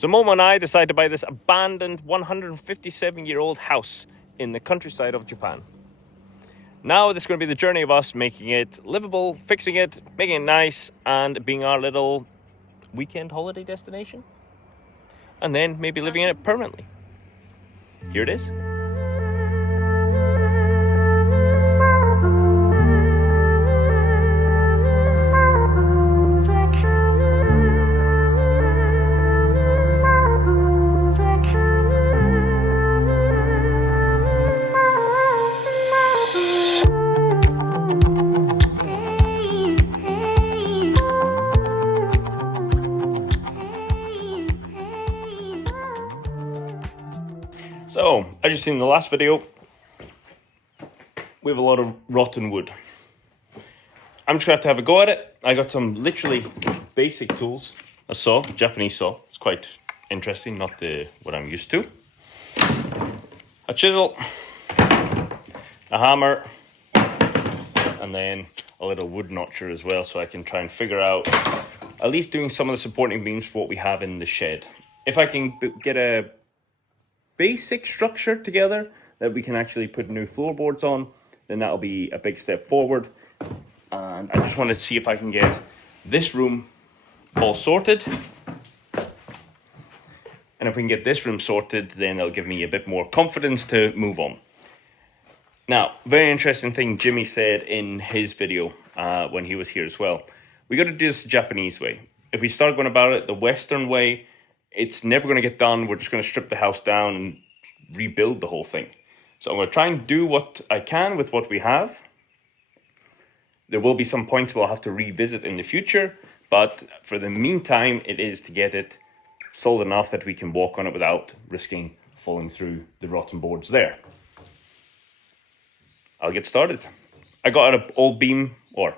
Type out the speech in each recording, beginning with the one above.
So Momo and I decided to buy this abandoned 157-year-old house in the countryside of Japan. Now this is going to be the journey of us making it livable, fixing it, making it nice, and being our little weekend holiday destination. And then maybe living in it permanently. Here it is. So, as you've seen in the last video, we have a lot of rotten wood. I'm just going to have a go at it. I got some literally basic tools. A saw, Japanese saw. It's quite interesting, not what I'm used to. A chisel, a hammer, and then a little wood notcher as well, so I can try and figure out at least doing some of the supporting beams for what we have in the shed. If I can get a basic structure together that we can actually put new floorboards on, then that'll be a big step forward. And I just wanted to see if I can get this room all sorted. And if we can get this room sorted, then it'll give me a bit more confidence to move on. Now, very interesting thing Jimmy said in his video when he was here as well. We got to do this the Japanese way. If we start going about it the Western way, it's never going to get done. We're just going to strip the house down and rebuild the whole thing. So I'm going to try and do what I can with what we have. There will be some points we'll have to revisit in the future, but for the meantime, it is to get it solid enough that we can walk on it without risking falling through the rotten boards there. I'll get started. I got an old beam, or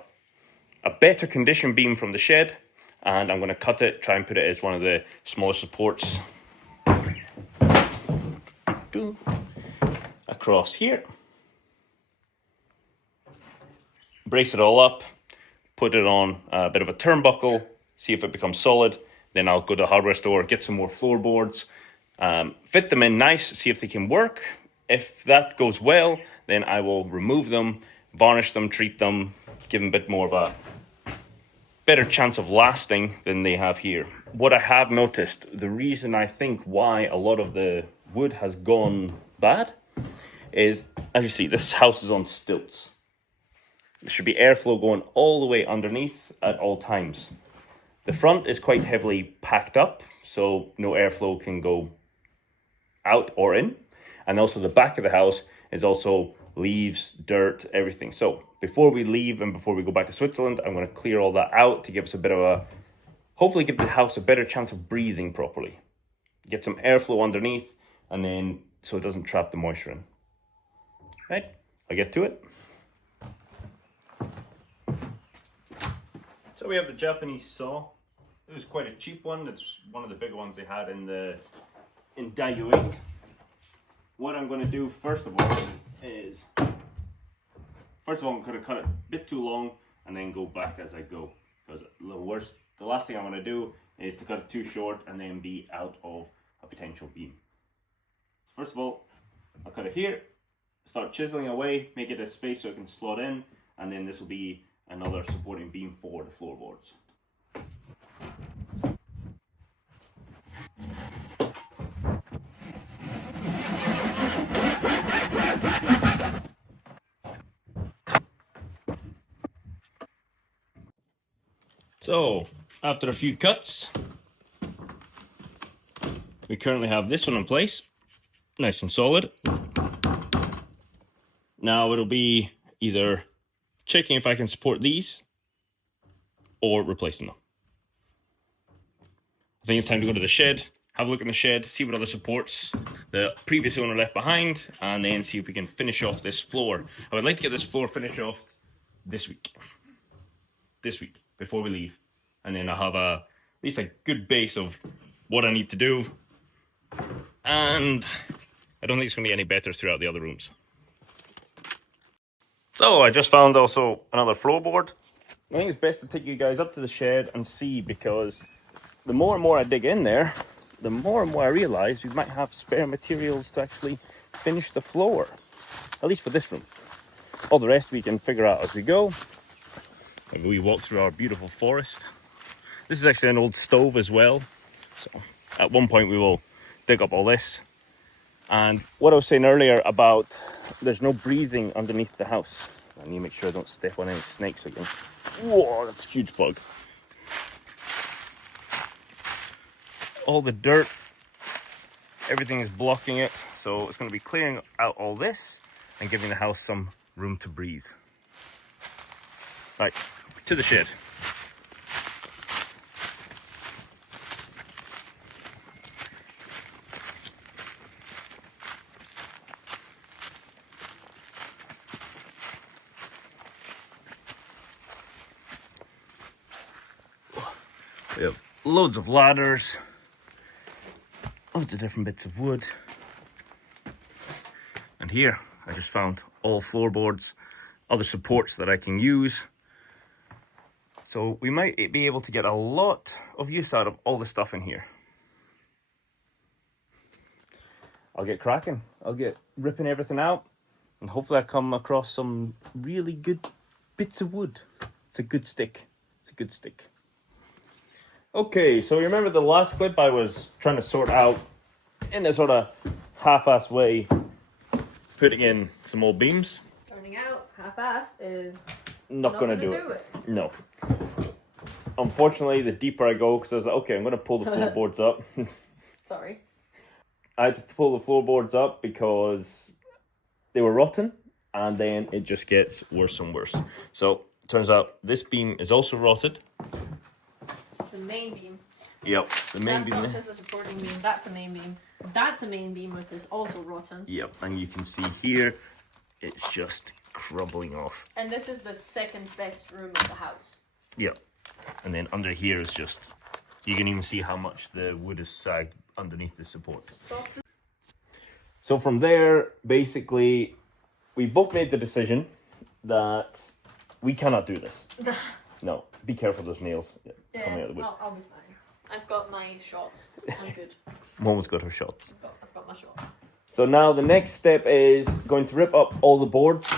a better condition beam from the shed, and I'm going to cut it, try and put it as one of the smaller supports across here. Brace it all up, put it on a bit of a turnbuckle, see if it becomes solid. Then I'll go to the hardware store, get some more floorboards, fit them in nice, see if they can work. If that goes well, then I will remove them, varnish them, treat them, give them a bit more of a better chance of lasting than they have here. What I have noticed, the reason I think why a lot of the wood has gone bad is, as you see, this house is on stilts. There should be airflow going all the way underneath at all times. The front is quite heavily packed up, so no airflow can go out or in. And also the back of the house is also leaves, dirt, everything. So before we leave and before we go back to Switzerland, I'm going to clear all that out to give us a bit of a, hopefully give the house a better chance of breathing properly. Get some airflow underneath, and then so it doesn't trap the moisture in. Right, I'll get to it. So we have the Japanese saw. It was quite a cheap one. It's one of the bigger ones they had in Daiyue. What I'm going to do first of all is, I'm going to cut it a bit too long and then go back as I go. Because the last thing I want to do is to cut it too short and then be out of a potential beam. First of all, I'll cut it here, start chiseling away, make it a space so it can slot in, and then this will be another supporting beam for the floorboards. So, after a few cuts, we currently have this one in place, nice and solid. Now it'll be either checking if I can support these or replacing them. I think it's time to go to the shed, have a look in the shed, see what other supports the previous owner left behind, and then see if we can finish off this floor. I would like to get this floor finished off this week, before we leave, and then I'll have at least a good base of what I need to do, and I don't think it's going to be any better throughout the other rooms. So I just found also another floorboard. I think it's best to take you guys up to the shed and see, because the more and more I dig in there, the more and more I realise we might have spare materials to actually finish the floor. At least for this room. All the rest we can figure out as we go. Maybe we walk through our beautiful forest. This is actually an old stove as well. So at one point we will dig up all this. And what I was saying earlier about there's no breathing underneath the house. I need to make sure I don't step on any snakes again. Whoa, that's a huge bug. All the dirt, everything is blocking it. So it's going to be clearing out all this and giving the house some room to breathe. Right, to the shed. We have loads of ladders, loads of different bits of wood. And here, I just found all floorboards, other supports that I can use. So we might be able to get a lot of use out of all the stuff in here. I'll get cracking. I'll get ripping everything out. And hopefully I come across some really good bits of wood. It's a good stick. It's a good stick. Okay, so you remember the last clip I was trying to sort out in a sort of half-assed way, putting in some old beams. Turning out half-assed is not going to do it. No. Unfortunately, the deeper I go, because I was like, okay, I'm going to pull the floorboards up. Sorry. I had to pull the floorboards up because they were rotten, and then it just gets worse and worse. So, it turns out this beam is also rotted. The main beam. Yep, the main beam. That's not just a supporting beam, that's a main beam. That's a main beam, which is also rotten. Yep, and you can see here, it's just crumbling off. And this is the second best room of the house. Yep, and then under here is just, you can even see how much the wood is sagged underneath the support. So from there, basically, we both made the decision that we cannot do this. No, be careful, those nails coming out of the wood. I'll be fine. I've got my shots. I'm good. Mom's got her shots. I've got my shots. So now the next step is going to rip up all the boards.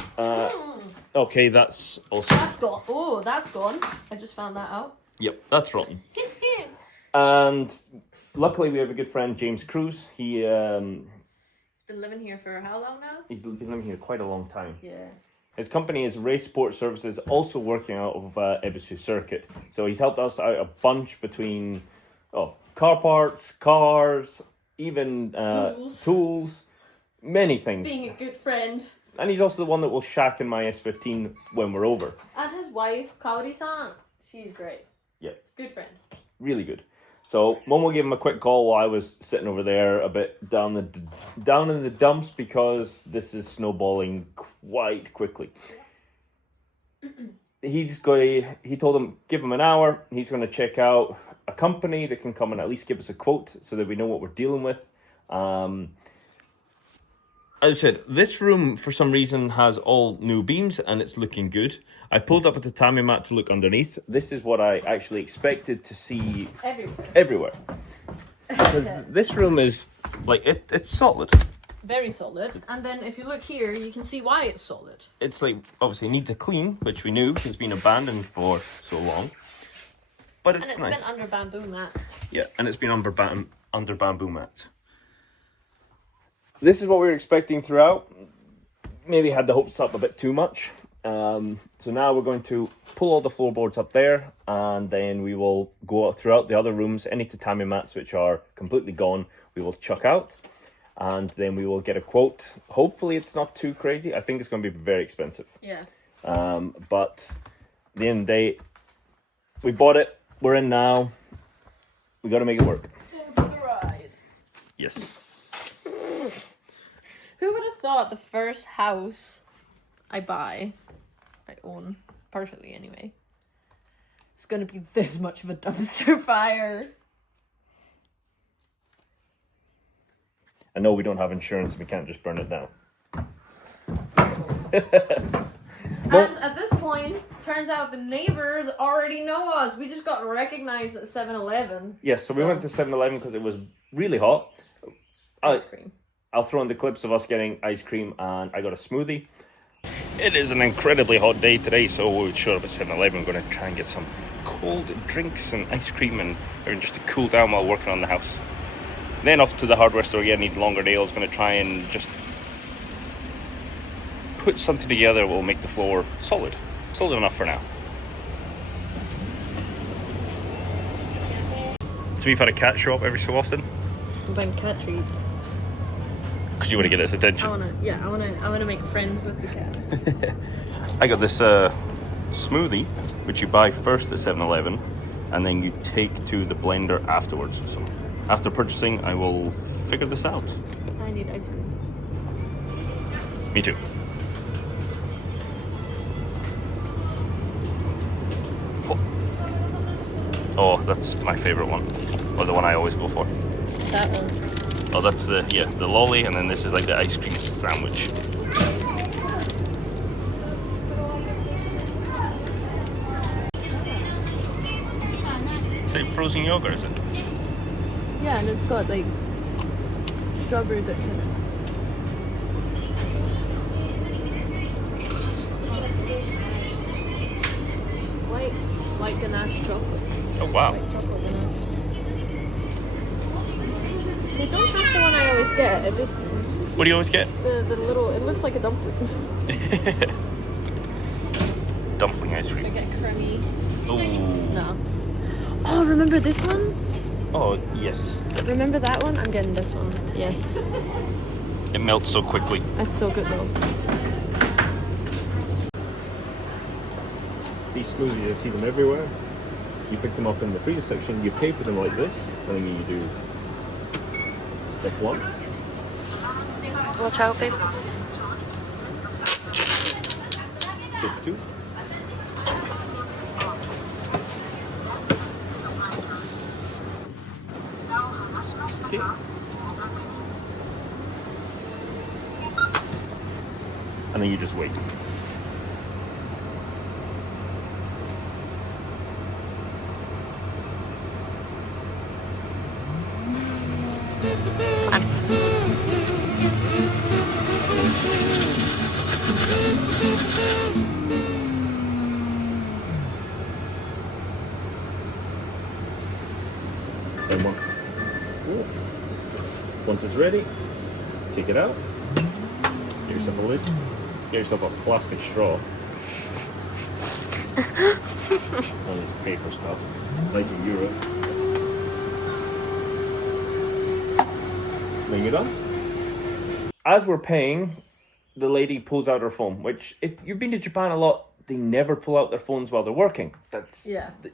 Okay, that's also... That's gone. Oh, that's gone. I just found that out. Yep, that's rotten. And luckily we have a good friend, James Cruz. He's been living here for how long now? He's been living here quite a long time. Yeah. His company is Race Support Services, also working out of Ebisu Circuit. So he's helped us out a bunch between car parts, cars, even tools, many things. Being a good friend. And he's also the one that will shack in my S15 when we're over. And his wife, Kaori-san. She's great. Yeah. Good friend. Really good. So Mom will give him a quick call while I was sitting over there a bit down in the dumps because this is snowballing quite quickly. He told him, give him an hour. He's going to check out a company that can come and at least give us a quote so that we know what we're dealing with. As I said, this room for some reason has all new beams and it's looking good. I pulled up a tatami mat to look underneath. This is what I actually expected to see everywhere. Because this room is like it's solid. Very solid. And then if you look here, you can see why it's solid. It's like obviously needs a clean, which we knew because it's been abandoned for so long. But it's nice. It's been under bamboo mats. Yeah, and it's been under bamboo mats. This is what we were expecting throughout. Maybe had the hopes up a bit too much. So now we're going to pull all the floorboards up there and then we will go out throughout the other rooms. Any tatami mats which are completely gone, we will chuck out. And then we will get a quote. Hopefully it's not too crazy. I think it's going to be very expensive. Yeah. But at the end of the day, we bought it. We're in now. We got to make it work. In for the ride. Yes. Who would have thought the first house I own, partially anyway, it's going to be this much of a dumpster fire. I know we don't have insurance and we can't just burn it down. And at this point, turns out the neighbors already know us. We just got recognized at 7-Eleven. Yes, so we went to 7-Eleven because it was really hot. Ice cream. I'll throw in the clips of us getting ice cream, and I got a smoothie. It is an incredibly hot day today, so we showed up at 7-Eleven. We're going to try and get some cold drinks and ice cream and just to cool down while working on the house. Then off to the hardware store again, need longer nails. Going to try and just put something together that will make the floor solid enough for now. So we've had a cat show up every so often. I'm buying cat treats. Because you want to get its attention. I wanna make friends with the cat. I got this smoothie, which you buy first at 7-Eleven, and then you take to the blender afterwards. So after purchasing, I will figure this out. I need ice cream. Me too. Oh, that's my favorite one, or the one I always go for. That one. Oh, that's the lolly, and then this is like the ice cream sandwich. It's like frozen yogurt, is it? Yeah, and it's got like strawberry bits in it. White ganache chocolate. Oh wow. White chocolate ganache. They don't have the one I always get. What do you always get? The little, it looks like a dumpling. Dumpling ice cream. I get creamy. Oh. No. Oh, remember this one? Oh, yes. Remember that one? I'm getting this one. Yes. It melts so quickly. That's so good though. These smoothies, I see them everywhere. You pick them up in the freezer section, you pay for them like this, and then you do step 1. Watch out, babe. Step 2. Okay. And then you just wait. And once it's ready, take it out. Get yourself a lid. Get yourself a plastic straw. All this paper stuff, like in Europe. Then you're done. As we're paying, the lady pulls out her phone, which if you've been to Japan a lot, they never pull out their phones while they're working. That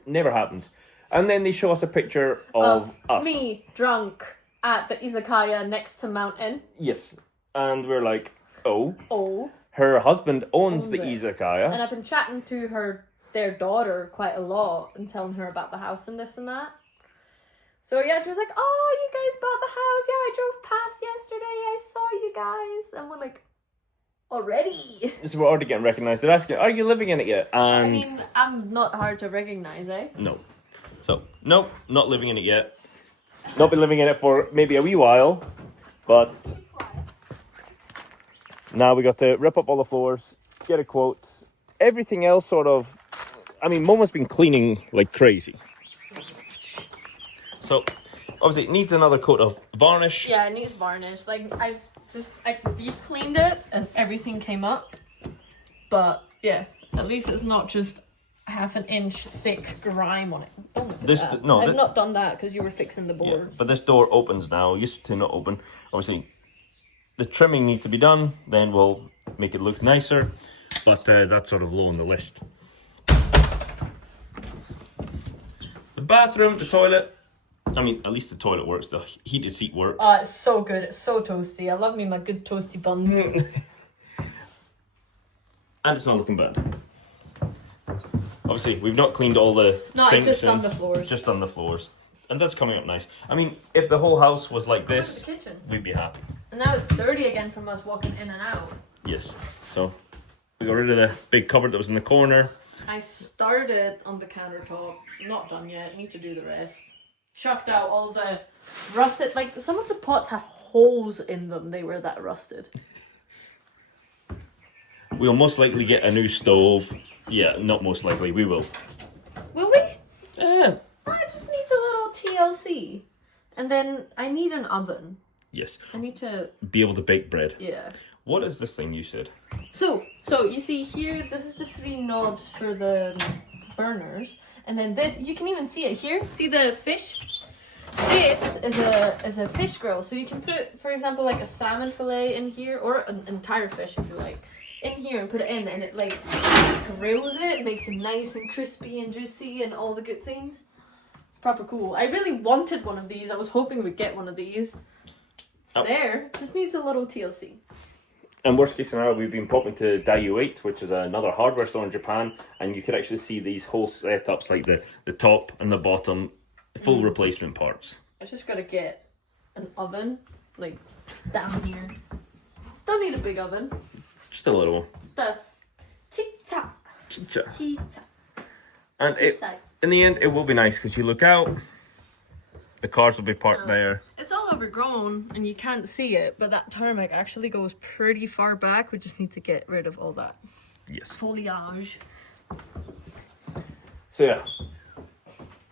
never happens. And then they show us a picture of us. Me, drunk, at the izakaya next to mountain. Yes. And we're like, oh. Oh. Her husband owns the izakaya. And I've been chatting to their daughter quite a lot and telling her about the house and this and that. So yeah, she was like, oh, you guys bought the house. Yeah, I drove past yesterday. I saw you guys. And we're like, already? So we're already getting recognised. They're asking, are you living in it yet? And I mean, I'm not hard to recognise, eh? No. So, nope, not living in it yet. Not been living in it for maybe a wee while. But now we got to rip up all the floors, get a quote. Everything else sort of, I mean, Momo's been cleaning like crazy. So, obviously, it needs another coat of varnish. Yeah, it needs varnish. Like, I deep cleaned it and everything came up. But, yeah, at least it's not just half an inch thick grime on it. Don't look at that. I've not done that because you were fixing the boards. Yeah, but this door opens now. It used to not open. Obviously, the trimming needs to be done. Then we'll make it look nicer. But that's sort of low on the list. The bathroom, the toilet. I mean, at least the toilet works. The heated seat works. Oh, it's so good. It's so toasty. I love me my good toasty buns. And it's not looking bad. Obviously, we've not cleaned all the sinks. Just on the floors. Just on the floors. And that's coming up nice. I mean, if the whole house was like this, the kitchen. We'd be happy. And now it's dirty again from us walking in and out. Yes. So, we got rid of the big cupboard that was in the corner. I started on the countertop. Not done yet. Need to do the rest. chucked out all the rusted, like some of the pots had holes in them. They were that rusted. We'll most likely get a new stove. Yeah, not most likely, we will. Will we? Eh. Oh, it just needs a little TLC. And then I need an oven. Yes. I need to be able to bake bread. Yeah. What is this thing you said? So you see here, this is the 3 knobs for the burners. And then this, you can even see it here. See the fish? This is a fish grill. So you can put, for example, like a salmon fillet in here, or an entire fish if you like, in here and put it in, and it like grills it, makes it nice and crispy and juicy and all the good things. Proper cool. I really wanted one of these. I was hoping we'd get one of these. It's there. Just needs a little TLC. And worst case scenario, we've been popping to Dayu 8, which is another hardware store in Japan, and you could actually see these whole setups, like the top and the bottom, full replacement parts. I just gotta get an oven, like, down here. Don't need a big oven. Just a little one. Stuff. Chita. Chicha. Chita. And in the end, it will be nice, because you look out, the cars will be parked there. It's all overgrown and you can't see it, but that tarmac actually goes pretty far back. We just need to get rid of all that foliage. So yeah,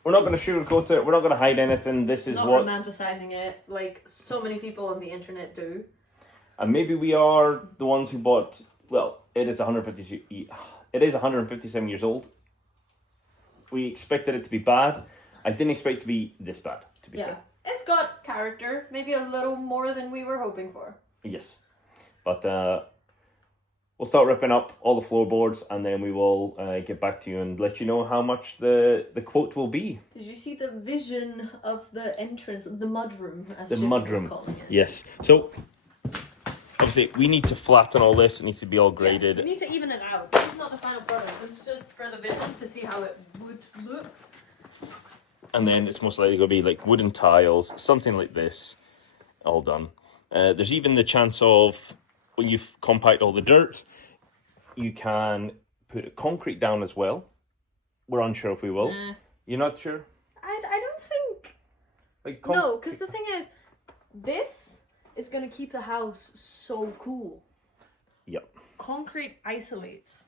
we're not going to sugarcoat it. We're not going to hide anything. This is not what... romanticizing it like so many people on the internet do. And maybe we are the ones who bought... Well, it is 157 years old. We expected it to be bad. I didn't expect it to be this bad, to be fair. It's got character. Maybe a little more than we were hoping for. Yes. But we'll start ripping up all the floorboards, and then we will get back to you and let you know how much the quote will be. Did you see the vision of the entrance, the mudroom, as the Jimmy mudroom was calling it? Yes. So, obviously, we need to flatten all this. It needs to be all graded. We need to even it out. This is not the final product. This is just for the vision to see how it would look. And then it's most likely going to be like wooden tiles, something like this, all done. There's even the chance of, when you've compacted all the dirt, you can put concrete down as well. We're unsure if we will. You're not sure? I don't think... Like no, because the thing is, this is going to keep the house so cool. Yep. Concrete isolates.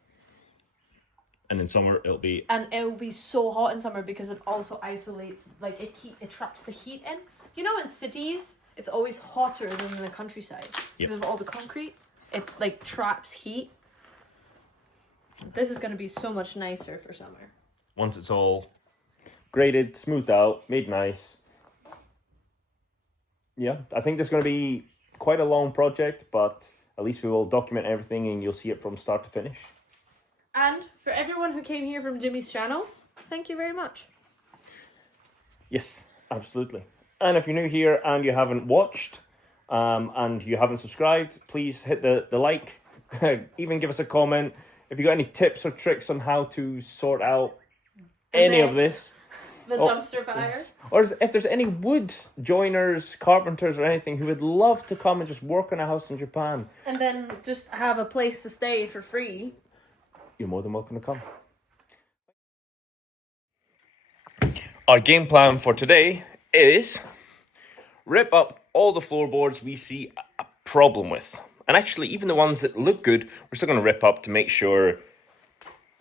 And in summer, it'll be... And it will be so hot in summer because it also isolates, like it traps the heat in. You know, in cities, it's always hotter than in the countryside. Because of all the concrete. It like traps heat. This is going to be so much nicer for summer. Once it's all graded, smoothed out, made nice. Yeah, I think this is going to be quite a long project, but at least we will document everything and you'll see it from start to finish. And for everyone who came here from Jimmy's channel, thank you very much. Yes, absolutely. And if you're new here and you haven't watched and you haven't subscribed, please hit the like, even give us a comment. If you got any tips or tricks on how to sort out any of this. The dumpster fire. Yes. Or if there's any wood joiners, carpenters or anything who would love to come and just work on a house in Japan. And then just have a place to stay for free. You're more than welcome to come. Our game plan for today is rip up all the floorboards we see a problem with. And actually, even the ones that look good, we're still going to rip up to make sure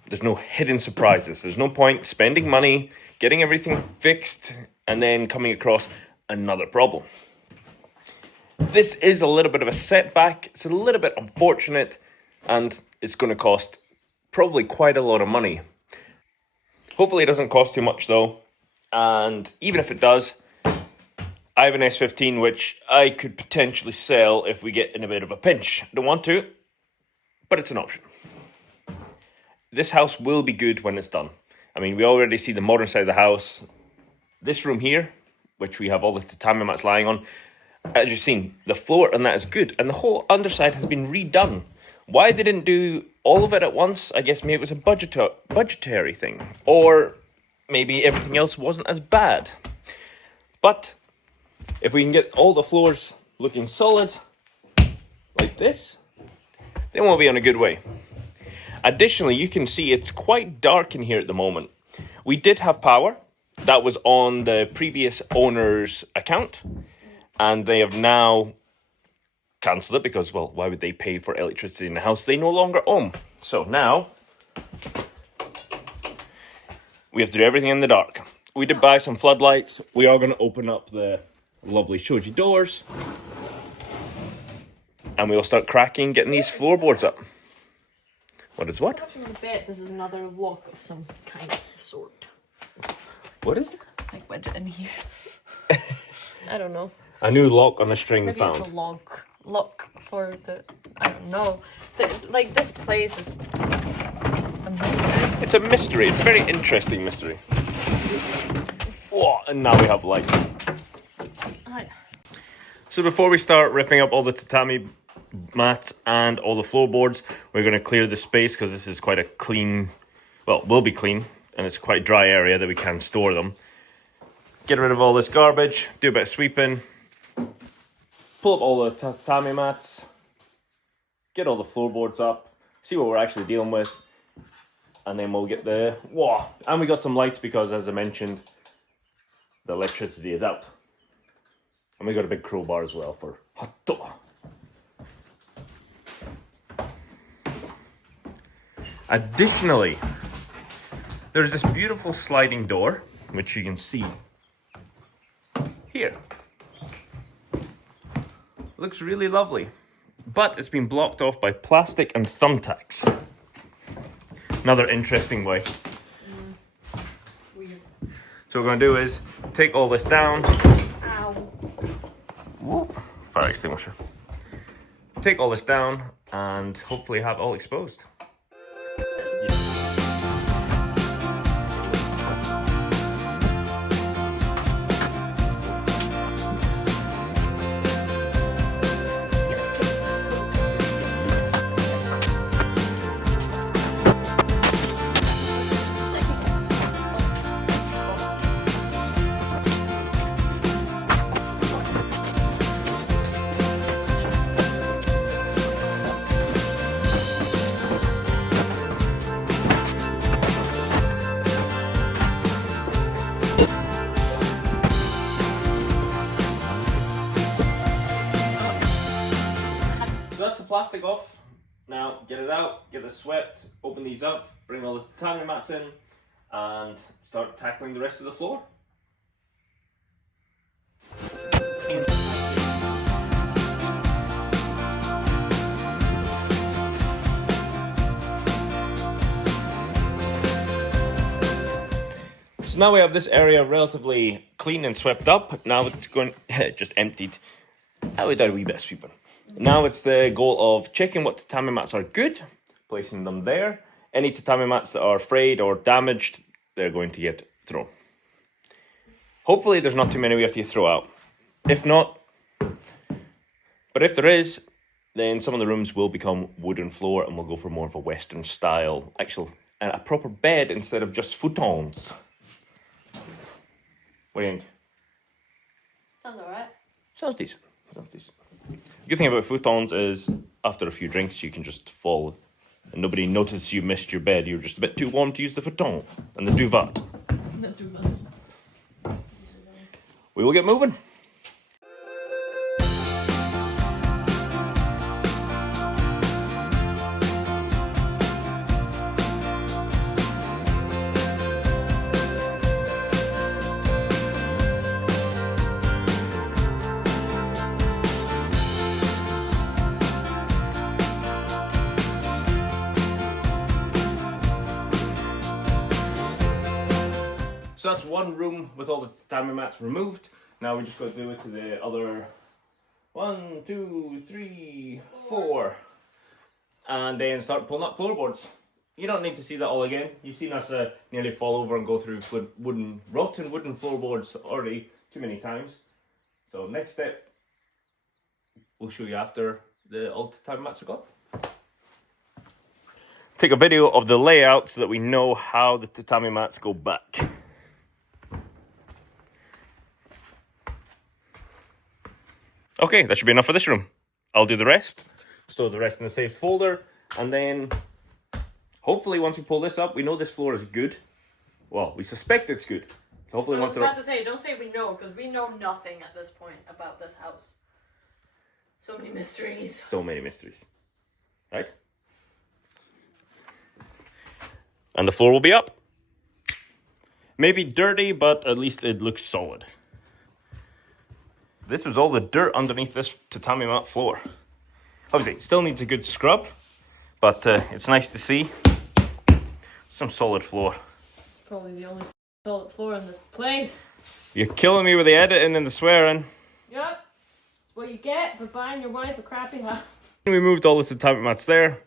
there's no hidden surprises. There's no point spending money, getting everything fixed, and then coming across another problem. This is a little bit of a setback. It's a little bit unfortunate, and it's going to cost probably quite a lot of money. Hopefully it doesn't cost too much though. And even if it does, I have an S15 which I could potentially sell if we get in a bit of a pinch. I don't want to, but it's an option. This house will be good when it's done. I mean, we already see the modern side of the house. This room here, which we have all the tatami mats lying on, as you've seen, the floor and that is good. And the whole underside has been redone. Why they didn't do all of it at once, I guess maybe it was a budgetary thing. Or maybe everything else wasn't as bad. But if we can get all the floors looking solid, like this, then we'll be on a good way. Additionally, you can see it's quite dark in here at the moment. We did have power, that was on the previous owner's account, and they have now cancelled it because, well, why would they pay for electricity in the house they no longer own? So now we have to do everything in the dark. We did buy some floodlights. We are going to open up the lovely shoji doors, and we'll start cracking, getting these floorboards up. What is what? I bet this is another lock of some kind of sort. What is it? Like wedge it in here. I don't know. A new lock on a string Maybe found. it's a lock for the. I don't know. Like this place is a mystery. It's a mystery. It's a very interesting mystery. Oh, and now we have light. So before we start ripping up all the tatami mats and all the floorboards, we're going to clear the space because this is quite a clean, well, will be clean, and it's quite a dry area that we can store them. Get rid of all this garbage, do a bit of sweeping, pull up all the tatami mats, get all the floorboards up, see what we're actually dealing with, and then we'll get the, whoa, and we got some lights because, as I mentioned, the electricity is out. And we got a big crowbar as well for hato. Additionally, there's this beautiful sliding door, which you can see here. Looks really lovely, but it's been blocked off by plastic and thumbtacks. Another interesting way. Weird. So what we're going to do is take all this down. Ow. Whoa. Fire extinguisher. Take all this down and hopefully have it all exposed. So that's the plastic off. Now get it out, get it swept, open these up, bring all the tatami mats in, and start tackling the rest of the floor. So now we have this area relatively clean and swept up. Now it's going, just emptied. I would do a wee bit of sweeping. Now it's the goal of checking what tatami mats are good, placing them there. Any tatami mats that are frayed or damaged, they're going to get thrown. Hopefully there's not too many we have to throw out. If not, but if there is, then some of the rooms will become wooden floor and we'll go for more of a Western style, a proper bed instead of just futons. What do you think? Sounds alright. Sounds decent. The good thing about futons is after a few drinks you can just fall and nobody notices you missed your bed. You're just a bit too warm to use the futon and the duvet. We will get moving. So that's one room with all the tatami mats removed. Now we just got to do it to the other 1, 2, 3, 4. And then start pulling up floorboards. You don't need to see that all again. You've seen us nearly fall over and go through rotten wooden floorboards already too many times. So next step, we'll show you after all the tatami mats are gone. Take a video of the layout so that we know how the tatami mats go back. Okay, that should be enough for this room. I'll do the rest. Store the rest in a saved folder. And then, hopefully once we pull this up, we know this floor is good. Well, we suspect it's good. Hopefully, I was once about to say, don't say we know, because we know nothing at this point about this house. So many mysteries. So many mysteries, right? And the floor will be up. Maybe dirty, but at least it looks solid. This was all the dirt underneath this tatami mat floor. Obviously, it still needs a good scrub, but it's nice to see some solid floor. Probably the only solid floor in this place. You're killing me with the editing and the swearing. Yep. That's what you get for buying your wife a crappy house. We moved all the tatami mats there.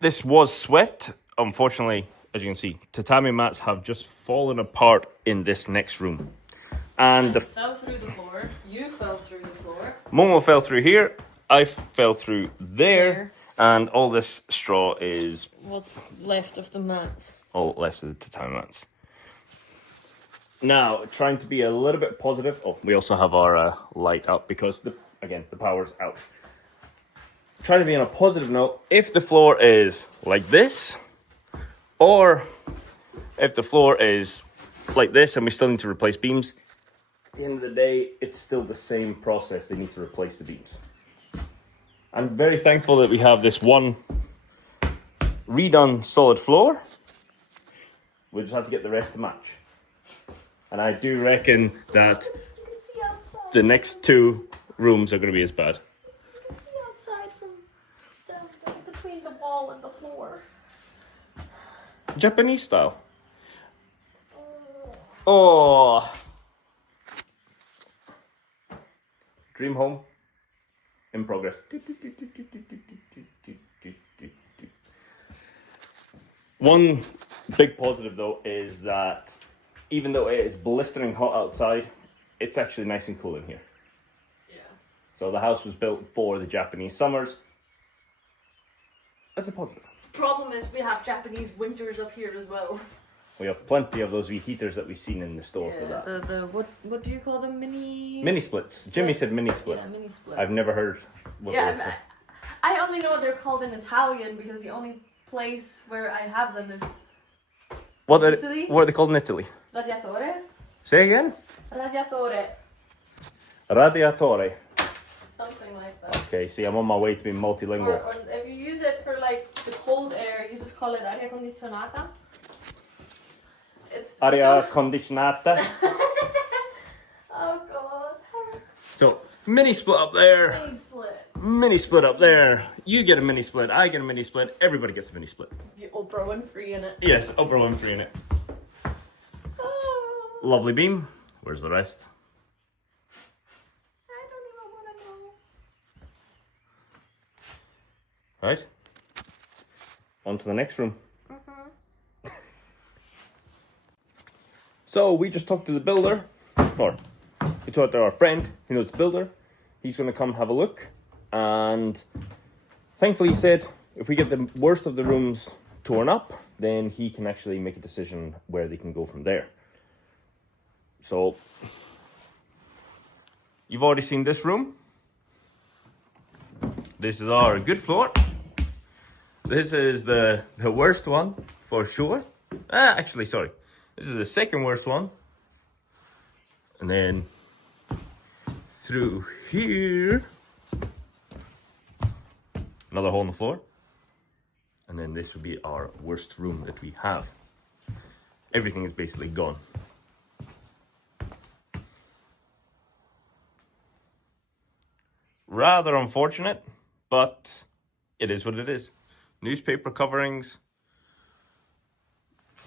This was swept. Unfortunately, as you can see, tatami mats have just fallen apart in this next room. And fell through the floor. You fell through the floor. Momo fell through here. I fell through there. And all this straw is what's left of the mats. All left of the tatami mats. Now, trying to be a little bit positive. Oh, we also have our light up because, the power's out. Trying to be on a positive note. If the floor is like this, or if the floor is like this and we still need to replace beams, at the end of the day, it's still the same process. They need to replace the beams. I'm very thankful that we have this one redone solid floor. We just have to get the rest to match. And I do reckon that the next two rooms are going to be as bad. You can see outside from down between the wall and the floor. Japanese style. Oh. Dream home in progress. One big positive though is that even though it is blistering hot outside, it's actually nice and cool in here. Yeah. So the house was built for the Japanese summers. That's a positive. Problem is we have Japanese winters up here as well. We have plenty of those wee heaters that we've seen in the store for that. The what do you call them? Mini splits. Jimmy said mini split. Yeah, mini split. I've never heard what they're called. I only know what they're called in Italian because the only place where I have them is Italy. What are they called in Italy? Radiatore. Say again? Radiatore. Radiatore. Something like that. Okay, see, I'm on my way to being multilingual. Or if you use it for like the cold air, you just call it aria condizionata. It's Aria condizionata. Oh god. So, mini split up there. Mini split. Mini split up there. You get a mini split. I get a mini split. Everybody gets a mini split. You Oprah Winfrey in it. Yes, Oprah Winfrey in it. Lovely beam. Where's the rest? I don't even want to know. Right. On to the next room. So we just talked to the builder, or we talked to our friend who knows the builder. He's going to come have a look, and thankfully he said if we get the worst of the rooms torn up, then he can actually make a decision where they can go from there. So you've already seen this room. This is our good floor. This is the worst one for sure. Actually, sorry. This is the second worst one. And then through here, another hole in the floor. And then this would be our worst room that we have. Everything is basically gone. Rather unfortunate, but it is what it is. Newspaper coverings,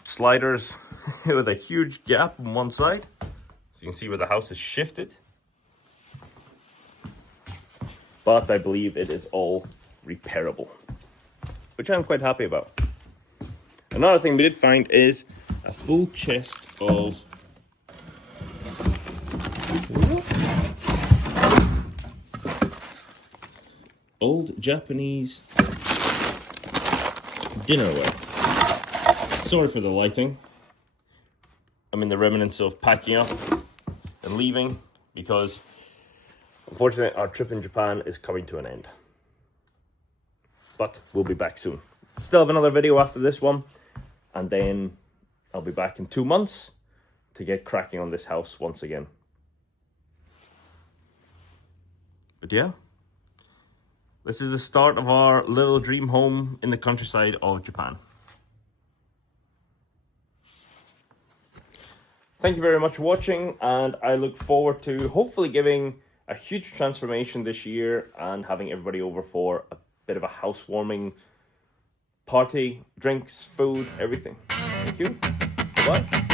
sliders with a huge gap on one side. So you can see where the house is shifted. But I believe it is all repairable, which I'm quite happy about. Another thing we did find is a full chest of old Japanese dinnerware. Sorry for the lighting. I'm in the remnants of packing up and leaving because unfortunately our trip in Japan is coming to an end. But we'll be back soon. Still have another video after this one, and then I'll be back in 2 months to get cracking on this house once again. But yeah, this is the start of our little dream home in the countryside of Japan. Thank you very much for watching, and I look forward to hopefully giving a huge transformation this year and having everybody over for a bit of a housewarming party, drinks, food, everything. Thank you. Bye-bye.